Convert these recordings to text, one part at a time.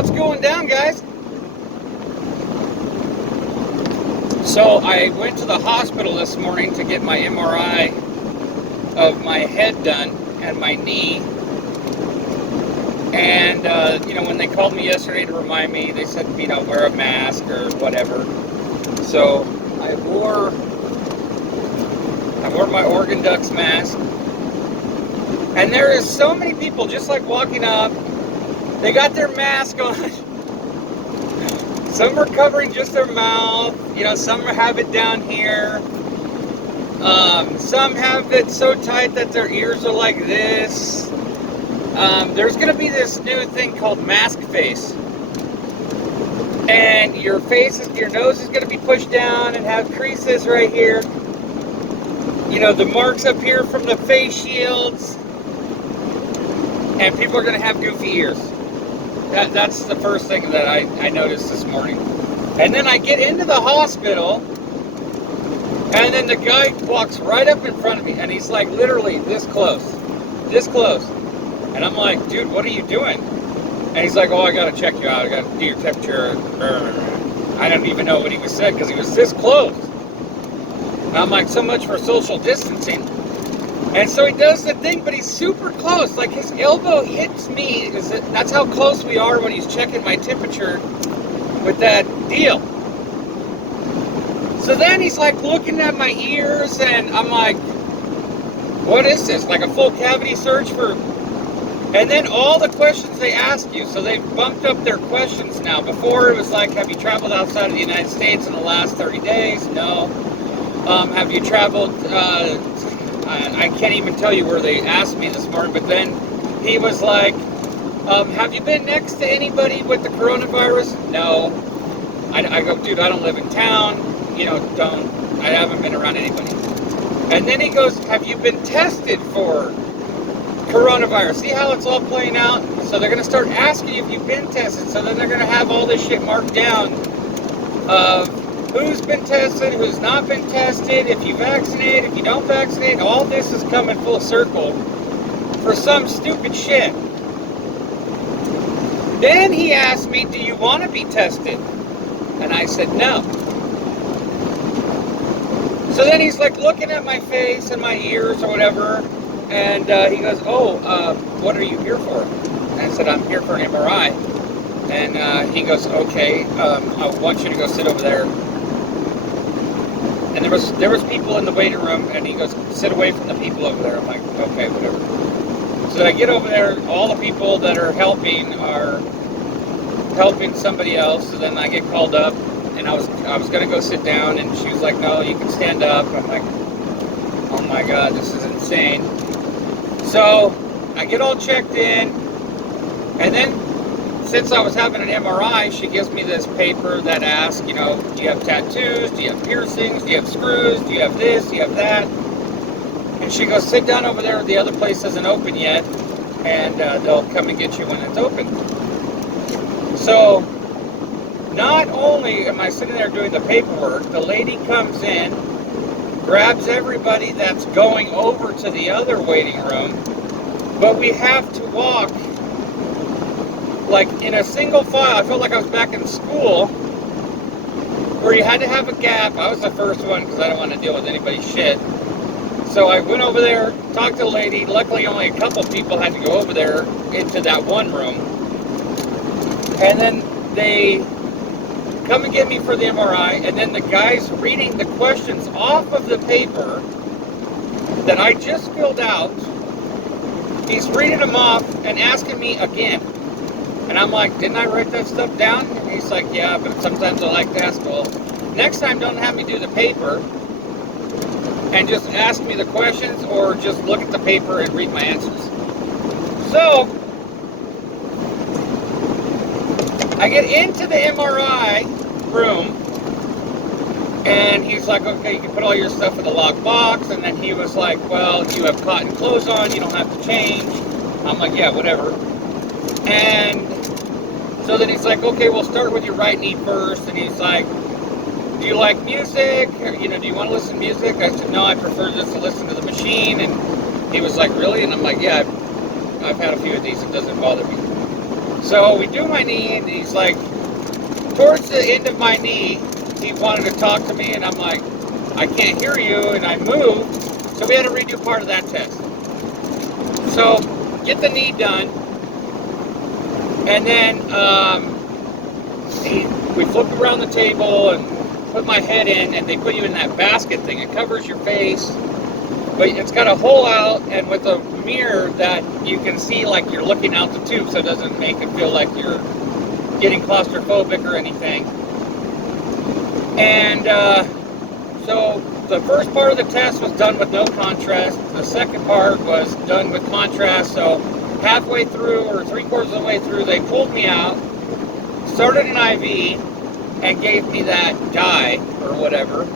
What's going down, guys? So I went to the hospital this morning to get my MRI of my head done and my knee. And, when they called me yesterday to remind me, they said, wear a mask or whatever. So I wore my organ ducts mask. And there is so many people just like walking up. They got their mask on. Some are covering just their mouth. Some have it down here. Some have it so tight that their ears are like this. There's going to be this new thing called mask face. And your nose is going to be pushed down and have creases right here. The marks up here from the face shields. And people are going to have goofy ears. That's the first thing that I noticed this morning. And then I get into the hospital, and then the guy walks right up in front of me, and he's like literally this close. And I'm like, dude, what are you doing? And he's like, oh, I got to check you out. I got to do your temperature. I don't even know what he was saying because he was this close. And I'm like, so much for social distancing. And so he does the thing, but he's super close. Like his elbow hits me. That's how close we are when he's checking my temperature with that deal. So then he's like looking at my ears, and I'm like, what is this? Like a full cavity search for... And then all the questions they ask you, so they've bumped up their questions now. Before it was like, have you traveled outside of the United States in the last 30 days? No. Have you traveled... I can't even tell you where they asked me this morning, but then he was like, have you been next to anybody with the coronavirus? No. I go, dude, I don't live in town. I haven't been around anybody. And then he goes, have you been tested for coronavirus? See how it's all playing out? So they're going to start asking you if you've been tested. So then they're going to have all this shit marked down of who's been tested, who's not been tested, if you vaccinate, if you don't vaccinate. All this is coming full circle for some stupid shit. Then he asked me, do you want to be tested? And I said no. So then he's like looking at my face and my ears or whatever, and he goes, what are you here for? And I said, I'm here for an MRI. And he goes, okay, I want you to go sit over there. And there was people in the waiting room, and he goes, sit away from the people over there. I'm like, okay, whatever. So I get over there, all the people that are helping somebody else. So then I get called up, and I was gonna go sit down, and she was like, no, you can stand up. I'm like, oh my God, this is insane. So I get all checked in, and then since I was having an MRI, she gives me this paper that asks, do you have tattoos? Do you have piercings? Do you have screws? Do you have this? Do you have that? And she goes, sit down over there. The other place isn't open yet, and they'll come and get you when it's open. So not only am I sitting there doing the paperwork, the lady comes in, grabs everybody that's going over to the other waiting room, but we have to walk like in a single file. I felt like I was back in school where you had to have a gap. I was the first one because I don't want to deal with anybody's shit. So I went over there, talked to the lady. Luckily only a couple people had to go over there into that one room. And then they come and get me for the MRI, and then the guy's reading the questions off of the paper that I just filled out. He's reading them off and asking me again. And I'm like, didn't I write that stuff down? And he's like, yeah, but sometimes I like to ask, well, next time don't have me do the paper and just ask me the questions, or just look at the paper and read my answers. So I get into the MRI room, and he's like, okay, you can put all your stuff in the locked box. And then he was like, well, you have cotton clothes on, you don't have to change. I'm like, yeah, whatever. And so then he's like, okay, we'll start with your right knee first. And he's like, do you like music? Or, do you want to listen to music? I said, no, I prefer just to listen to the machine. And he was like, really? And I'm like, yeah, I've had a few of these. It doesn't bother me. So we do my knee, and he's like, towards the end of my knee, he wanted to talk to me, and I'm like, I can't hear you, and I moved. So we had to redo part of that test. So get the knee done, and then we flip around the table and put my head in, and they put you in that basket thing. It covers your face, but it's got a hole out, and with a mirror that you can see like you're looking out the tube, so it doesn't make it feel like you're getting claustrophobic or anything. And so the first part of the test was done with no contrast. The second part was done with contrast. So halfway through, or 3/4 of the way through, they pulled me out, started an IV, and gave me that dye or whatever.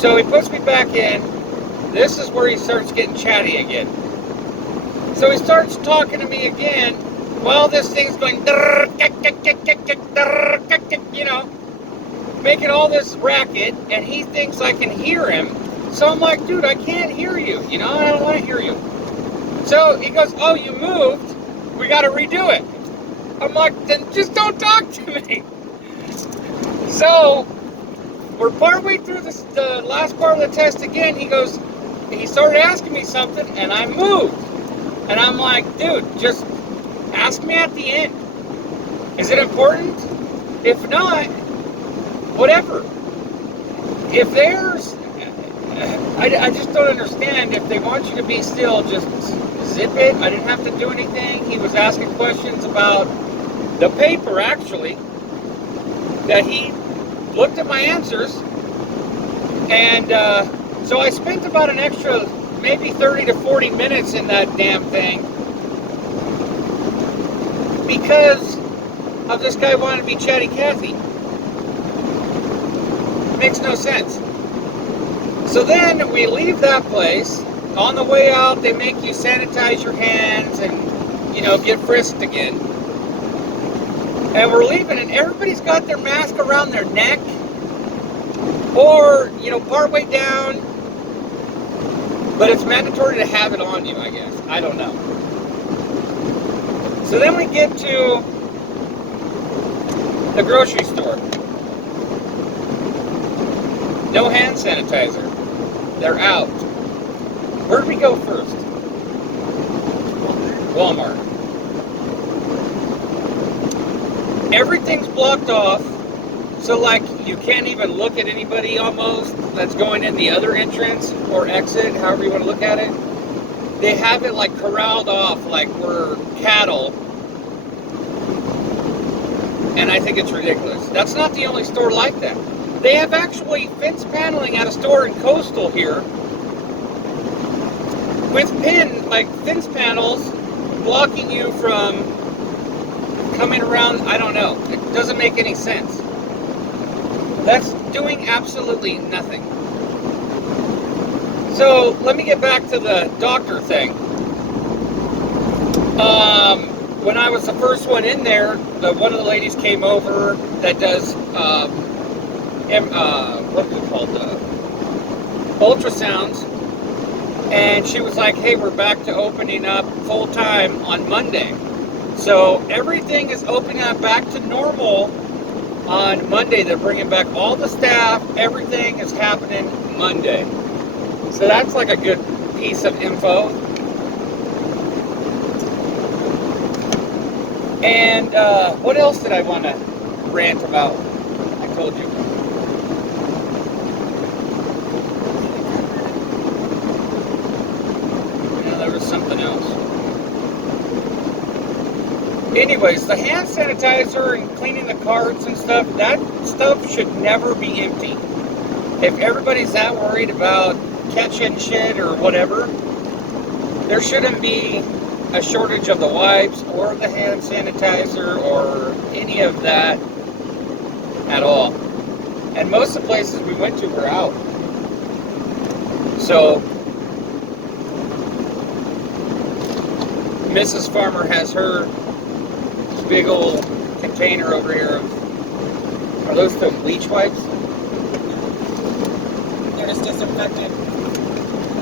So he puts me back in. This is where he starts getting chatty again. So he starts talking to me again while this thing's going, you know, making all this racket, and he thinks I can hear him. So I'm like, dude, I can't hear you. You know, I don't want to hear you. So he goes, oh, you moved? We got to redo it. I'm like, then just don't talk to me. So we're partway through the last part of the test again. He started asking me something, and I moved. And I'm like, dude, just ask me at the end. Is it important? If not, whatever. If there's, I just don't understand. If they want you to be still, just zip it. I didn't have to do anything. He was asking questions about the paper, actually, that he looked at my answers. And so I spent about an extra maybe 30 to 40 minutes in that damn thing because of this guy wanting to be chatty Cathy. Makes no sense. So then we leave that place. On the way out, they make you sanitize your hands and, you know, get frisked again. And we're leaving, and everybody's got their mask around their neck or, you know, partway down. But it's mandatory to have it on you, I guess. I don't know. So then we get to the grocery store. No hand sanitizer. They're out. Where'd we go first? Walmart. Everything's blocked off. So, like, you can't even look at anybody almost that's going in the other entrance or exit, however you want to look at it. They have it, like, corralled off like we're cattle. And I think it's ridiculous. That's not the only store like that. They have actually fence paneling at a store in Coastal here with fence panels blocking you from coming around. I don't know. It doesn't make any sense. That's doing absolutely nothing. So let me get back to the doctor thing. When I was the first one in there, one of the ladies came over that does what's it called, ultrasounds, and she was like, hey, we're back to opening up full time on Monday. So everything is opening up back to normal on Monday. They're bringing back all the staff. Everything is happening Monday. So that's like a good piece of info. And what else did I want to rant about? I told you. Yeah, there was something else. Anyways, the hand sanitizer and cleaning the carts and stuff, that stuff should never be empty. If everybody's that worried about catching shit or whatever, there shouldn't be a shortage of the wipes or the hand sanitizer or any of that at all. And most of the places we went to were out. So Mrs. Farmer has her big old container over here of, are those the bleach wipes? They're just disinfectant.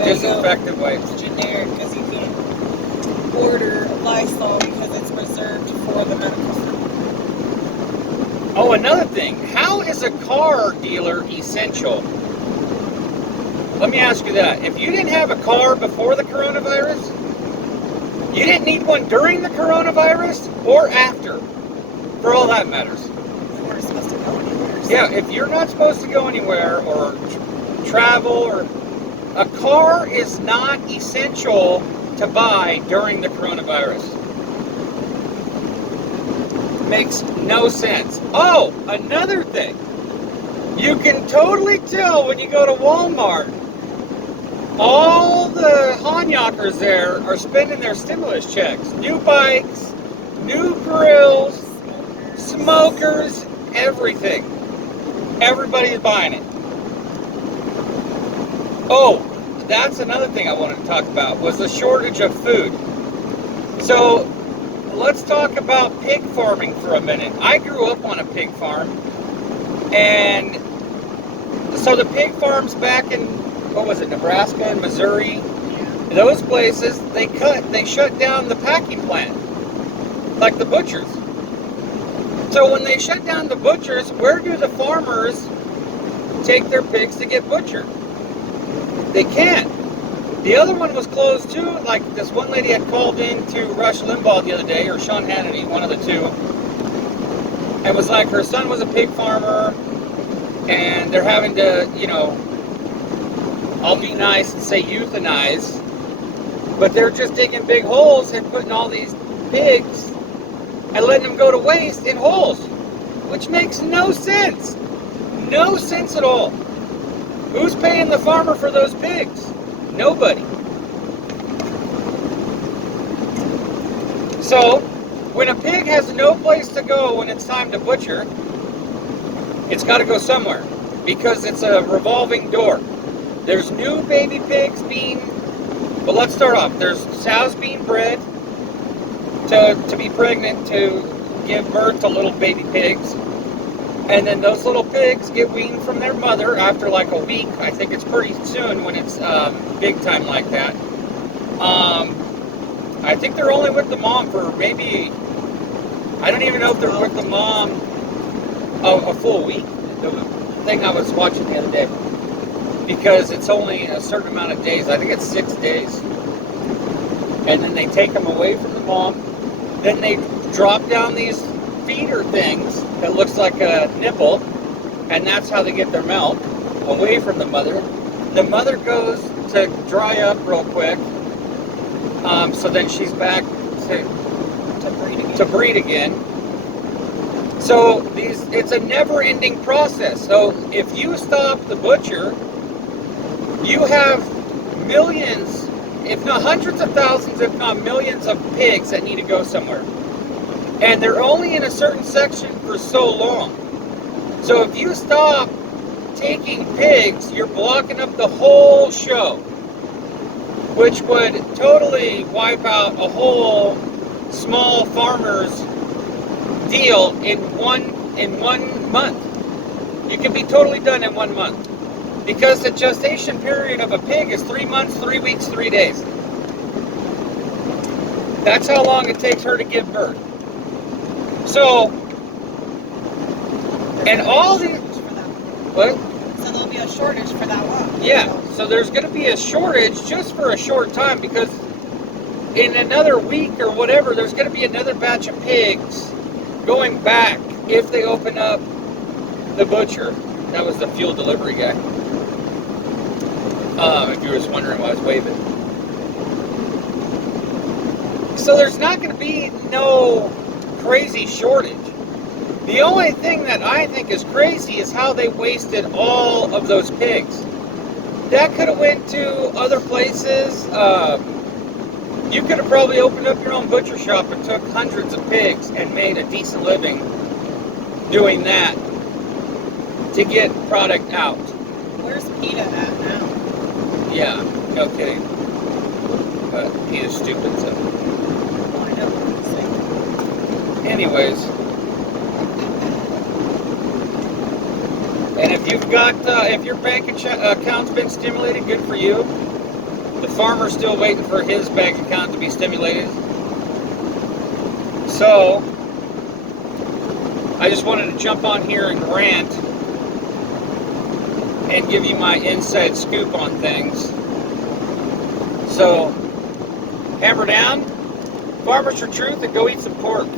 Disinfectant wipes. Generic, because you can't. order Lysol because it's reserved for the medical center. Oh, another thing. How is a car dealer essential? Let me ask you that. If you didn't have a car before the coronavirus, you didn't need one during the coronavirus or after, for all that matters. We weren't supposed to go anywhere. So. Yeah, if you're not supposed to go anywhere or travel, or a car is not essential to buy during the coronavirus. Makes no sense. Oh, another thing. You can totally tell when you go to Walmart, all the Hanyakers there are spending their stimulus checks. New bikes, new grills, smokers, everything. Everybody's buying it. Oh, that's another thing I wanted to talk about, was the shortage of food. So, let's talk about pig farming for a minute. I grew up on a pig farm, and so the pig farms back in, what was it, Nebraska and Missouri, those places, they shut down the packing plant, like the butchers. So when they shut down the butchers, where do the farmers take their pigs to get butchered? They can't. The other one was closed too. Like this one lady had called in to Rush Limbaugh the other day, or Sean Hannity, one of the two, and was like her son was a pig farmer, and they're having to, you know, I'll be nice and say euthanize, but they're just digging big holes and putting all these pigs and letting them go to waste in holes, which makes no sense. No sense at all. Who's paying the farmer for those pigs? Nobody. So, when a pig has no place to go when it's time to butcher, it's got to go somewhere, because it's a revolving door. There's new baby pigs being, well, let's start off. There's sows being bred to be pregnant, to give birth to little baby pigs. And then those little pigs get weaned from their mother after like a week. I think it's pretty soon when it's big time like that. I think they're only with the mom for maybe, I don't even know if they're with the mom a full week. The thing I was watching the other day. Because it's only a certain amount of days. I think it's 6 days. And then they take them away from the mom. Then they drop down these feeder things that looks like a nipple, and that's how they get their milk, away from the mother. The mother goes to dry up real quick, so then she's back to breed again. So it's a never-ending process. So if you stop the butcher, you have millions, if not hundreds of thousands, if not millions of pigs that need to go somewhere. And they're only in a certain section for so long. So if you stop taking pigs, you're blocking up the whole show, which would totally wipe out a whole small farmer's deal in one month. You can be totally done in 1 month. Because the gestation period of a pig is 3 months, 3 weeks, 3 days. That's how long it takes her to give birth. So, and all the, what? So there'll be a shortage for that long. Yeah, so there's going to be a shortage just for a short time, because in another week or whatever, there's going to be another batch of pigs going back if they open up the butcher. That was the fuel delivery guy. If you were just wondering why I was waving. So there's not going to be no crazy shortage. The only thing that I think is crazy is how they wasted all of those pigs. That could have went to other places. You could have probably opened up your own butcher shop and took hundreds of pigs and made a decent living doing that to get product out. Where's PETA at now? Yeah, no kidding. But he is stupid, so. I know what I'm saying. Anyways. And if you've got, if your bank account's been stimulated, good for you. The farmer's still waiting for his bank account to be stimulated. So, I just wanted to jump on here and rant and give you my inside scoop on things. So, hammer down, farmers for truth, and go eat some pork.